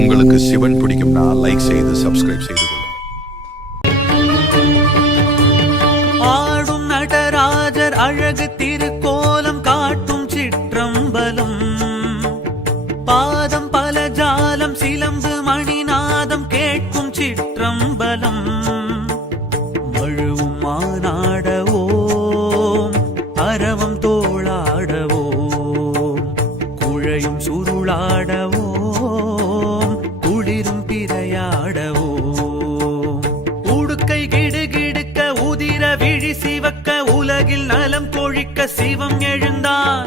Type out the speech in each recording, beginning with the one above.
உங்களுக்கு சிவன் பிடிக்கும்னா லைக் செய்து சப்ஸ்கிரைப் செய்து கொள்ளுங்கள். ஆடும் நடராஜர் அழகு திருக்கோலம் காட்டும் சிற்றம்பலம், பாதம் பல ஜாலம் சிலம்பு மணிநாதம் கேட்கும் சிற்றம்பலம், மழுவும் மானாடவோம் அரவம் தோளாடவோம், குழையும் சுருளாடவோம் குளிரும் பிறையாடவோம், உடுக்கை கிடுகிடுக்க உதிர விழி சிவக்க உலகில் நலம் கொழிக்க சிவம் எழுந்தான்,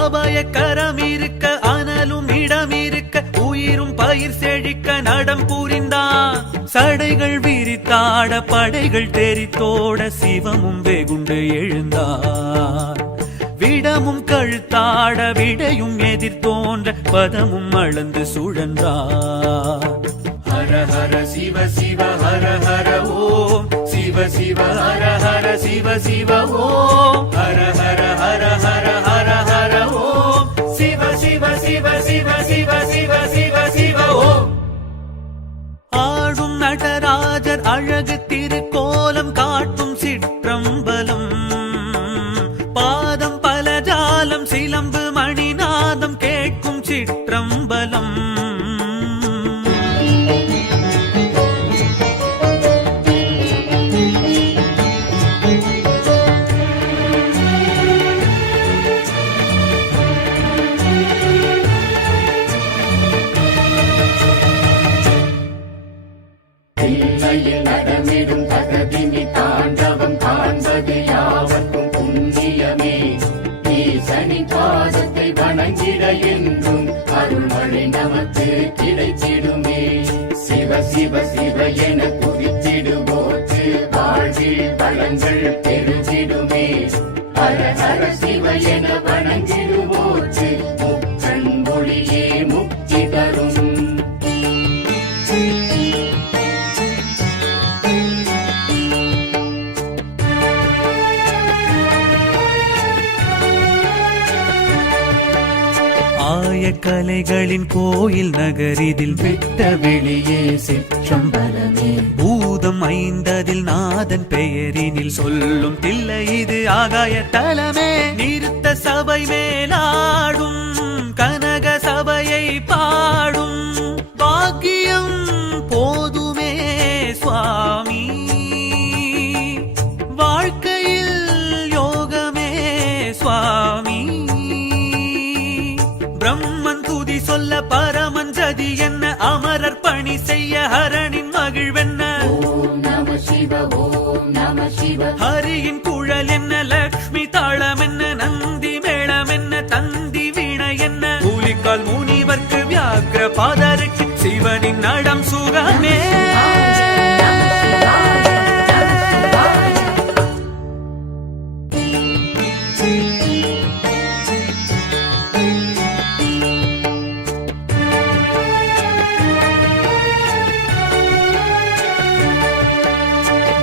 அபய கரம் இருக்க அனலும் இடம் இருக்க உயிரும் பயிர் செழிக்க நடம் புரிந்தான், சடைகள் விரித்தாட படைகள் தெரித்தோட சிவமும் வெகுண்டு எழுந்தார், விடமும் கழுத்தாட விடையும் எதிர்த்தோன்ற பதமும் அளந்து சுழன்றார். ஹர ஹர சிவ சிவ ஹர ஹர ஓம், சிவ சிவ ஹர ஹர சிவ சிவ ஓம், ஹர ஹர ஹர ஹர ஹர ஹர ஓம், சிவ சிவ சிவ சிவ சிவ சிவ சிவ சிவ ஓம். ஆடும் நடராஜர் அழகு திருக்கோலம் காட்டும் சிற்றம்பலம், பாதம் பல ஜாலம் சிலம்பு மணிநாதம் கேட்கும் சிற்றம்பலம், நடமிடும் தகதினி தாண்டவம் காண்பது யாவற்றும் புண்ணியமே, ஈசனின் பாதத்தை வணங்கிட என்றும் அருள்மழை நமக்கு கிடைத்திடுமே, சிவ சிவ சிவ என குறித்திடுவோர்க்கு வாழ்வில் வளங்கள் பெருகிடுமே, ஹர ஹர சிவ என வணங்கிடுவோர்க்கு முக்கண் ஒளியே முக்தி தரும். ஆய கலைகளின் கோயில் நகரிதில் வெட்ட வெளியே சிற்றம்பலமே, பூதம் ஐந்ததில் நாதன் பெயரினில் சொல்லும் தில்லை இது ஆகாய தலமே, நிறுத்த சபை மேலாடும் கனக சபையை பாடும் பாக்கியம் போதுமே சுவாமி, வாழ்க்கையில் யோகமே சுவாமி, பிரம்மன் துதி சொல்ல பரமன் ஜதி என்ன அமரர் பணி செய்ய ஹரனின் மகிழ்வென்ன, ஓம் நம சிவ ஓம் நம சிவ, ஹரியின் குழல் என்ன லக்ஷ்மி தாளம் என்ன நந்தி மேளம் என்ன தந்தி வீணை என்ன, கூலிக்கால் முனிவர்க்கு வியாக்கிர பாதருக்கு சிவனின் நடம் சுகமே.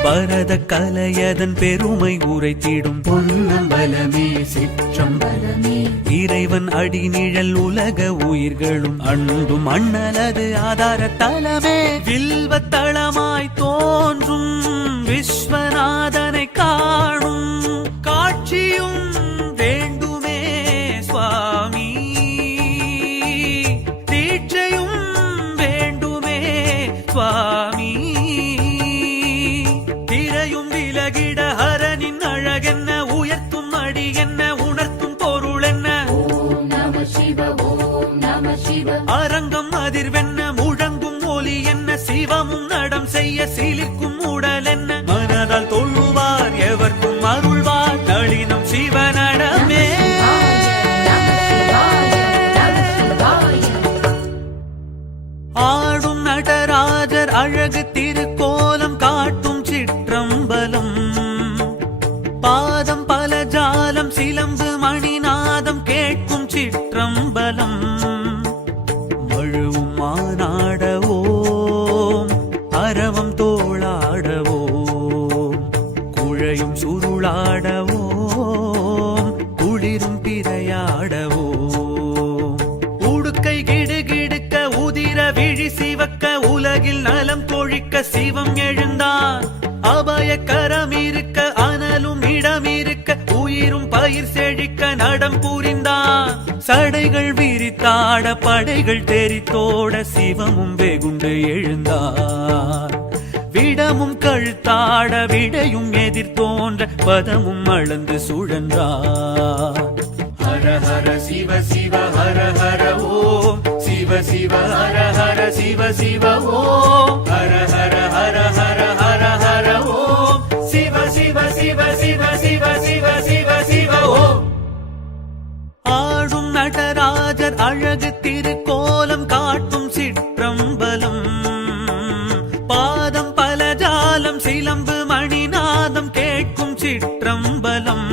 பரத கலையதன் பெருமை உரைத்திடும் பொன்னம்பலமே சிற்றம்பலமே, இறைவன் அடி நிழல் உலக உயிர்களும் அண்டும் அண்ணலது ஆதார தலமே, வில்வத்தளமாய் தோன்றும் விஸ்வநாதனை காணும் காட்சியும் வேண்டுமே சுவாமி, தீட்சையும் வேண்டுமே சுவாமி, விலகிட ஹரனின் அழகென்ன உயர்த்தும் அடி என்ன உணர்த்தும் பொருள் என்ன, ஓம் நம சிவ ஓம் நம சிவ, அரங்கம் அதிர்வென்ன முழங்கும் ஒலி என்ன, சிவமும் நடம் செய்ய சிலிர்க்கும் உடல் என்ன, மனதால் தொழுவார் எவர்க்கும் அருள்வார் நளினம் சிவனடமே. ஆடும் நடராஜர் அழகு திருக்கோலம் காட்டும் சிற்றம்பலம், பாதம் பல ஜாலம் சிலம்பு மணிநாதம் கேட்கும் சிற்றம்பலம், மழுவும் மானாடவோம் அரவம் தோளாடவோம், குழையும் சுருளாடவோம் குளிரும் பிறையாடவோம், உடுக்கை கிடுகிடு விழி சிவக்க உலகில் நலம் கொழிக்க சிவம் எழுந்தான் அபய கரம் இருக்க அனலும் இடம் இருக்க உயிரும் பயிர் செழிக்க நடம் புரிந்தான் சடைகள் விரித்தாட படைகள் தெரித்தோட சிவமும் வெகுண்டு எழுந்தார் விடமும் கழுத்தாட விடையும் எதிர் தோன்ற பதமும் அளந்து சுழன்றார் ஹர ஹர சிவ சிவ ஹர ஹர ஓம் சிவ சிவ ஹர ஹர சிவ சிவ ஓம் ஹர ஹர ஹர ஹர ஹர ஹர ஓம் சிவ சிவ சிவ சிவ சிவ சிவ சிவ சிவ ஓம் ஆடும் நடராஜர் அழகு திருக்கோலம் காட்டும் சிற்றம்பலம் பாதம் பலஜாலம் சிலம்பு மணிநாதம் கேட்கும் சிற்றம்பலம்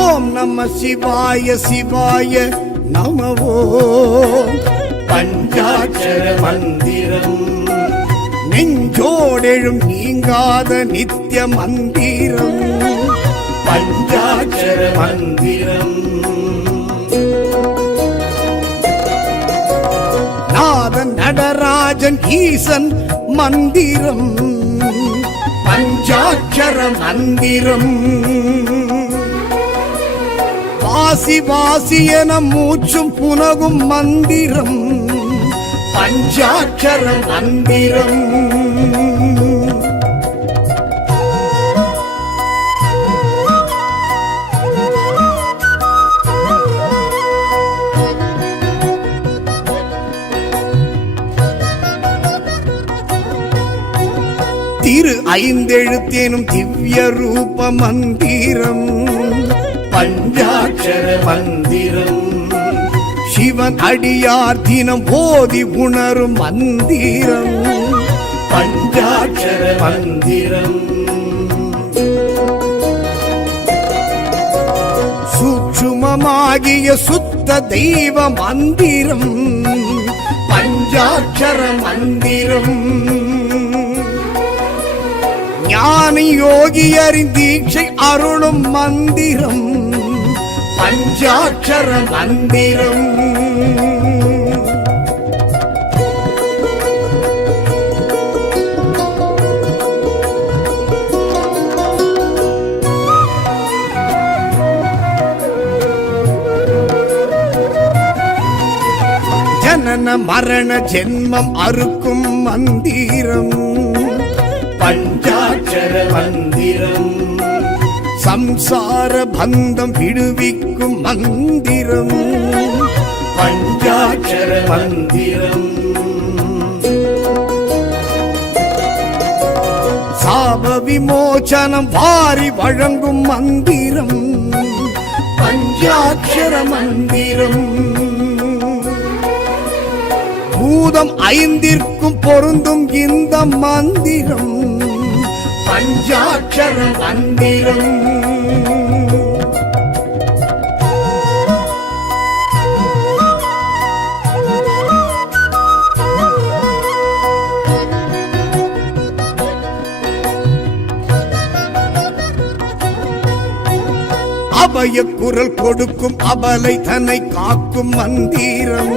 ஓம் நம சிவாய சிவாய நமவோ பஞ்சாட்சர மந்திரம் நெஞ்சோடெழும் நீங்காத நித்திய மந்திரம் பஞ்சாட்சர மந்திரம் நாதன் நடராஜன் ஈசன் மந்திரம் பஞ்சாட்சர மந்திரம் வாசி வாசி என மூச்சும் புனகும் மந்திரம் பஞ்சாட்சர மந்திரம் திரு ஐந்தெழுத்தேனும் திவ்ய ரூப மந்திரம் பஞ்சாட்சர மந்திரம் சிவன் அடியார் தினம் போதி உணரும் மந்திரம் பஞ்சாட்சர மந்திரம் சூட்சுமமாகிய சுத்த தெய்வ மந்திரம் பஞ்சாட்சர மந்திரம் ஞானி யோகியரின் தீட்சை அருளும் மந்திரம் பஞ்சாட்சர மந்திரம் ஜனன மரண ஜென்மம் அறுக்கும் மந்திரம் பஞ்சாட்சர மந்திரம் சம்சார பந்தம் விடுவிக்கும் மந்திரம் பஞ்சாட்சர மந்திரம் சாப விமோசனம் வாரி வழங்கும் மந்திரம் பஞ்சாட்சர மந்திரம் பூதம் ஐந்திற்கும் பொருந்தும் இந்த மந்திரம் பஞ்சாட்சர மந்திரம் அபய குரல் கொடுக்கும் அபலை தன்னை காக்கும் மந்திரம்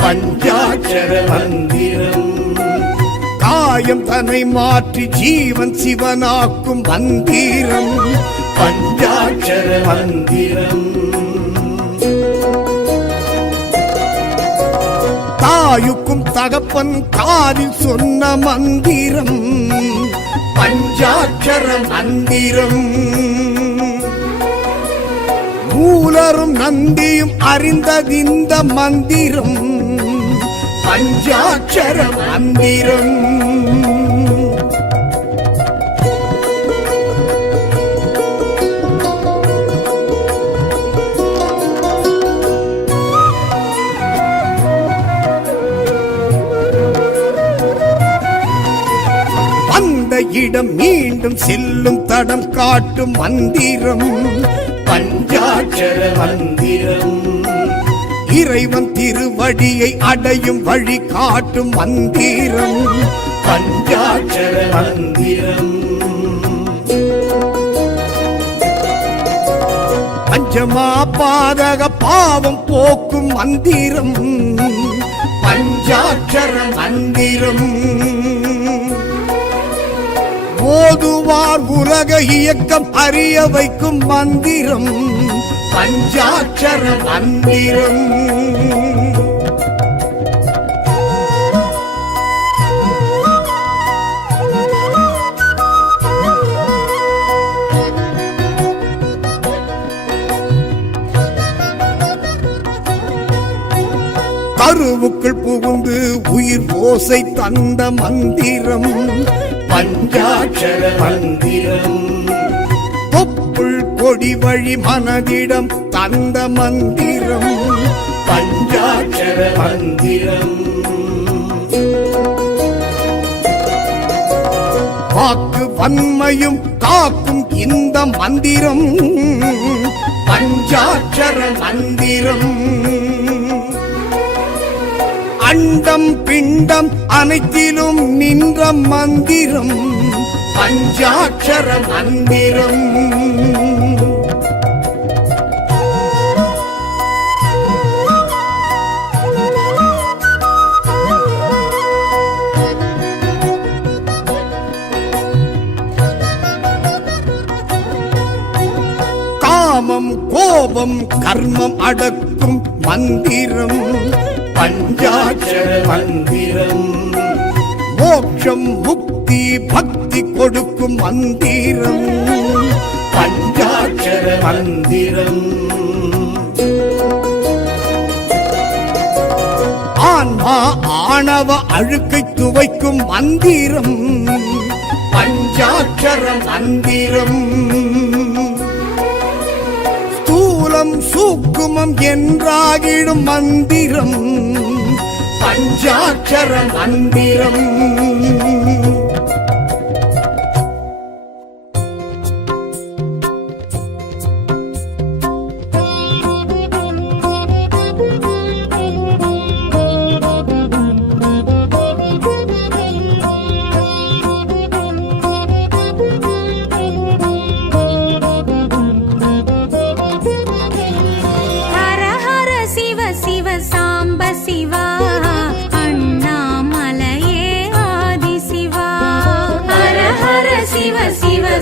பஞ்சாட்சர மந்திரம் காயம் தன்னை மாற்றி ஜீவன் சிவனாக்கும் மந்திரம் பஞ்சாட்சர மந்திரம் தாயுக்கும் தகப்பன் காதில் சொன்ன மந்திரம் பஞ்சாட்சர மந்திரம் மூலரும் நந்தியும் அறிந்ததிந்த மந்திரம் பஞ்சாட்சர மந்திரம் வந்த இடம் மீண்டும் செல்லும் தடம் காட்டும் மந்திரம் பஞ்சாட்சர மந்திரம் இறைவன் திருவடியை அடையும் வழி காட்டும் மந்திரம் பஞ்சாட்சர மந்திரம். பஞ்சமா பாதக பாவம் போக்கும் மந்திரம் பஞ்சாட்சர மந்திரம். ஓதுவார் உலக இயக்கம் அறிய வைக்கும் மந்திரம் பஞ்சாட்சர மந்திரம். கருவுக்குள் புகுந்து உயிர் ஓசை தந்த மந்திரம் பஞ்சாட்சர மந்திரம். தொப்புள் கொடி வழி மனதிடம் தந்த மந்திரம் பஞ்சாட்சர மந்திரம். வாக்கு வன்மையும் காக்கும் இந்த மந்திரம் பஞ்சாட்சர மந்திரம். அண்டம் பிண்டம் அனைத்திலும் நின்ற மந்திரம் பஞ்சாட்சர மந்திரம். காமம் கோபம் கர்மம் அடக்கும் மந்திரம் பஞ்சாட்சர மந்திரம். மோட்சம் முக்தி பக்தி கொடுக்கும் மந்திரம் பஞ்சாட்சர மந்திரம். ஆன்மா ஆணவ அழுக்கை துவைக்கும் மந்திரம் பஞ்சாட்சர மந்திரம். ஸ்தூலம் சூக்குமம் என்றாகிடும் மந்திரம் பஞ்சாட்சர மந்திரம்.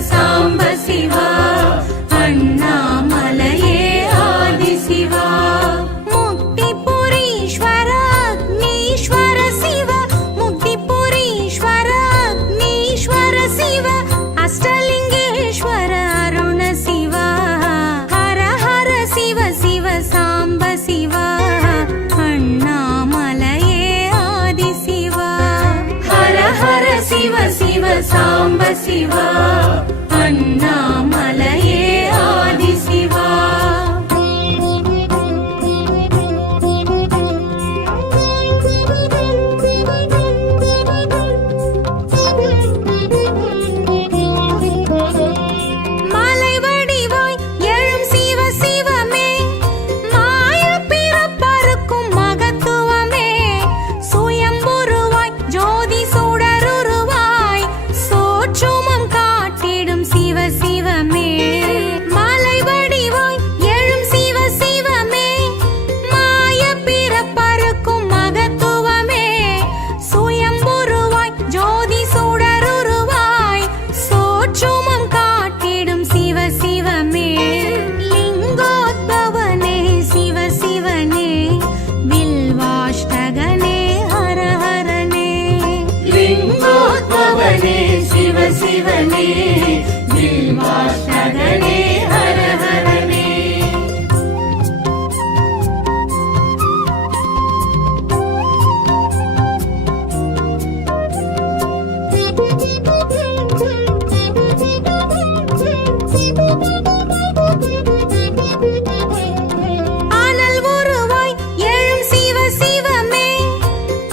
சாம்ப சிவா அண்ணாமலையே ஆதி சிவா. முக்திபுரீஸ்வர அக்னீஸ்வர சிவ முக்திபுரீஸ்வர அக்னீஸ்வர சிவ அஷ்டலிங்கேஸ்வர அருண சிவா. ஹர ஹர சிவ சிவ சாம்ப சிவா அண்ணாமலையே ஆதி சிவா. ஹர ஹர சிவ சிவ சாம்ப சிவா அண்ணாமலையே ஆதி சிவா. மலை வடிவாய் எழும் சிவ சிவமே மாய பிறப்பறுக்கும் மகத்துவமே சுயம்புருவாய் ஜோதி சுடருருவாய் சோற்றுமம் காட்டிடும் சிவ சிவமே. மலை வடிவாய் எழும் சிவ சிவமே மாய பிறப்பறுக்கும் மகத்துவமே சுயம்புருவாய் ஜோதி சுடருருவாய் சோற்றுமம் காட்டிடும் சிவ சிவமே. லிங்கோத்பவனே சிவ சிவனே வில்வாஷ்டகனே ஹர ஹரனே. லிங்கோத்பவனே சிவ சிவனே வில்வாஷ்டகனே ஹர ஹரனே. அனல் உருவாய் எழும் சிவ சிவமே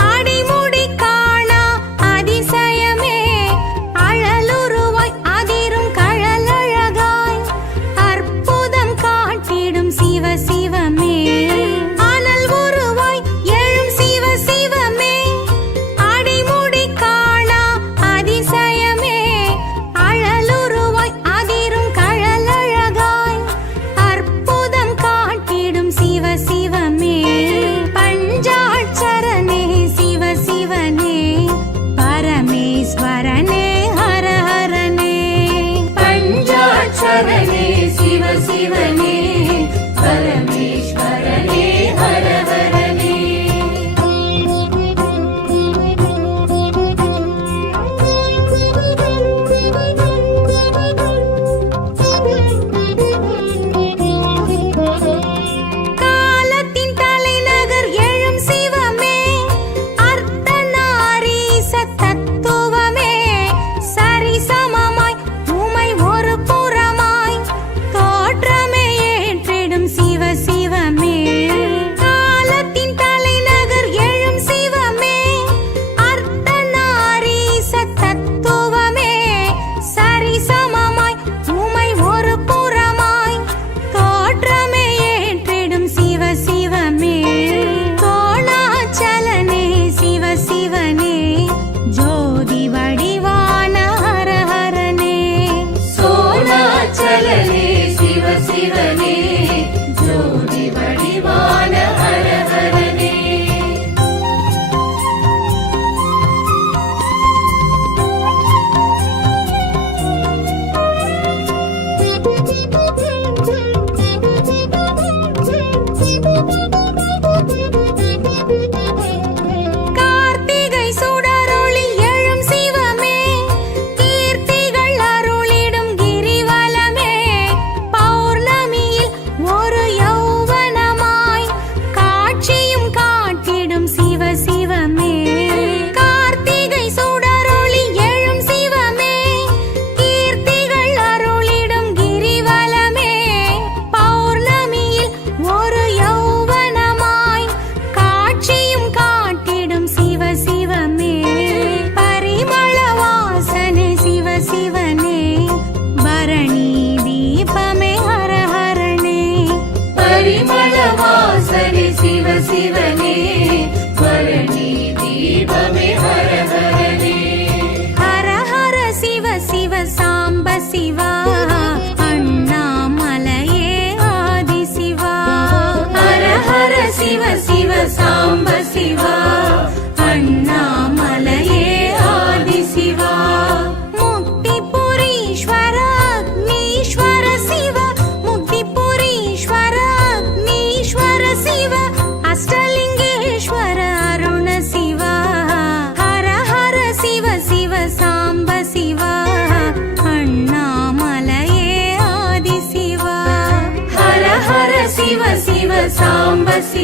அடிமுடி காணா அதிசயமே அழலுருவாய் அதிரும் கழலழகாய்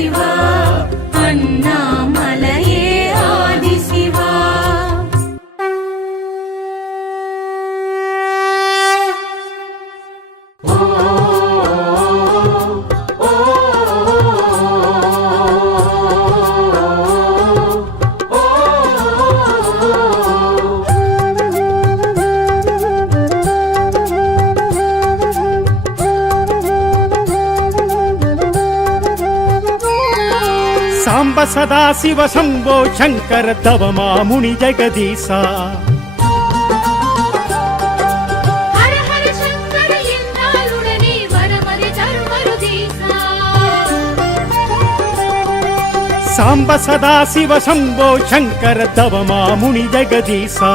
சிவா அண்ணாமலையே ஆதிசிவா. சாம்ப சதா சிவ சம்போ சங்கர தவமா முனி ஜெகதீசா. ஹர ஹர சங்கர என்றாலுடனே வரமதை தரும் மருதீசா. சாம்ப சதா சிவ சம்போ சங்கர தவமா முனி ஜெகதீசா.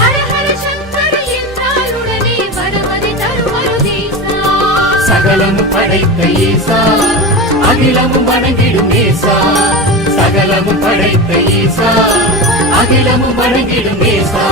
ஹர ஹர சங்கர என்றாலுடனே வரமதை தரும் மருதீசா. சகலம் படைத்த ஈசா அகிலமும் வணங்கிடும் நேசா. சகலமும் படைத்த ஈசா அகிலமும் வணங்கிடும் நேசா.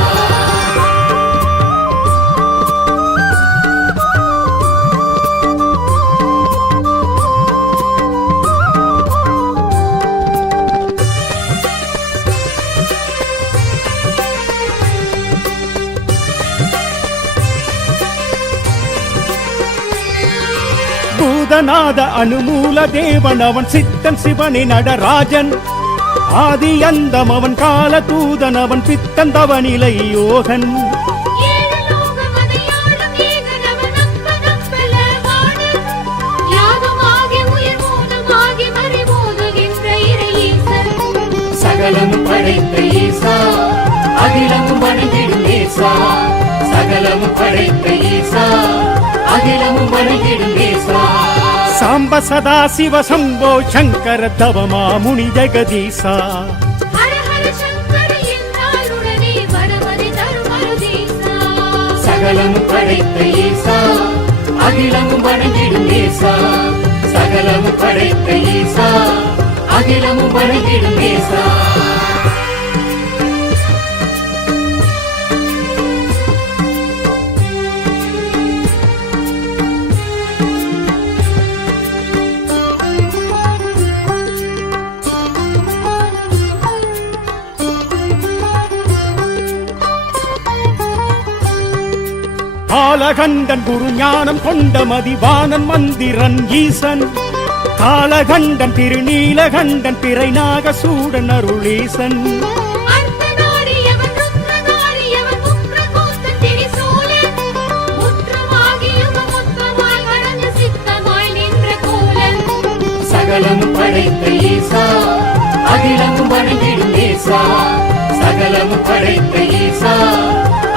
பூதநாத அனுமூல தேவன் அவன் சித்தன் சிவனே நடராஜன். ஆதி அந்தம் அவன் கால தூதன் அவன் பித்தன் தவநிலை யோகன். ஏழு லோகம் அதையாளும் ஏகன் அவன் நம்ப நம்பல வாணன். யாதுமாகி உயிர் மூலமாகி மறைமோதுகின்ற இறை ஈசன். சகலமும் படைத்த ஈசா அகிலமும் வணங்கிடும் நேசா. சகலமும் படைத்த ஈசா அகிலமும் வணங்கிடும் நேசா. சாம்ப சதா சிவ சம்போ சங்கர தவமா முனி ஜெகதீசா. ஹர ஹர சங்கர என்றாலுடனே வரமதை தரும் மருதீசா. சகலமும் படைத்த ஈசா அகிலமும் வணங்கிடும் நேசா. சகலமும் படைத்த ஈசா அகிலமும் வணங்கிடும் நேசா. காலகண்டன் குரு ஞானம் கொண்ட மதிவானன் மந்திரன் ஈசன். காலகண்டன் திருநீலகண்டன் பிறை நாகசூடன் அருளீசன். அர்த்தநாரியவன் ருத்ரநாரியவன் முக்ரகோஸ்தன் திரிசூலன். முற்றமாகி யுகமுற்றமாய் கடந்த சித்தமாய் நின்ற கோலன். சகலமும் படைத்த ஈசா அகிலமும் வணங்கிடும் நேசா. சகலமும் படைத்த ஈசா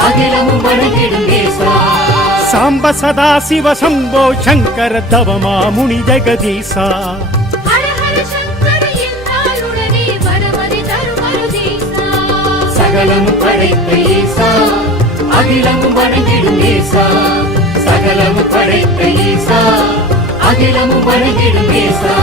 அகிலமும் வணங்கிடும் நேசா. சாம்ப சதா சிவ சம்போ சங்கர தவமா முனி ஜெகதீசா. ஹர ஹர சங்கர என்றாலுடனே வரமதை தரும் மருதீசா. சகலமும் படைத்த ஈசா அகிலமும் வணங்கிடும் நேசா. சகலமும் படைத்த ஈசா அகிலமும் வணங்கிடும் நேசா.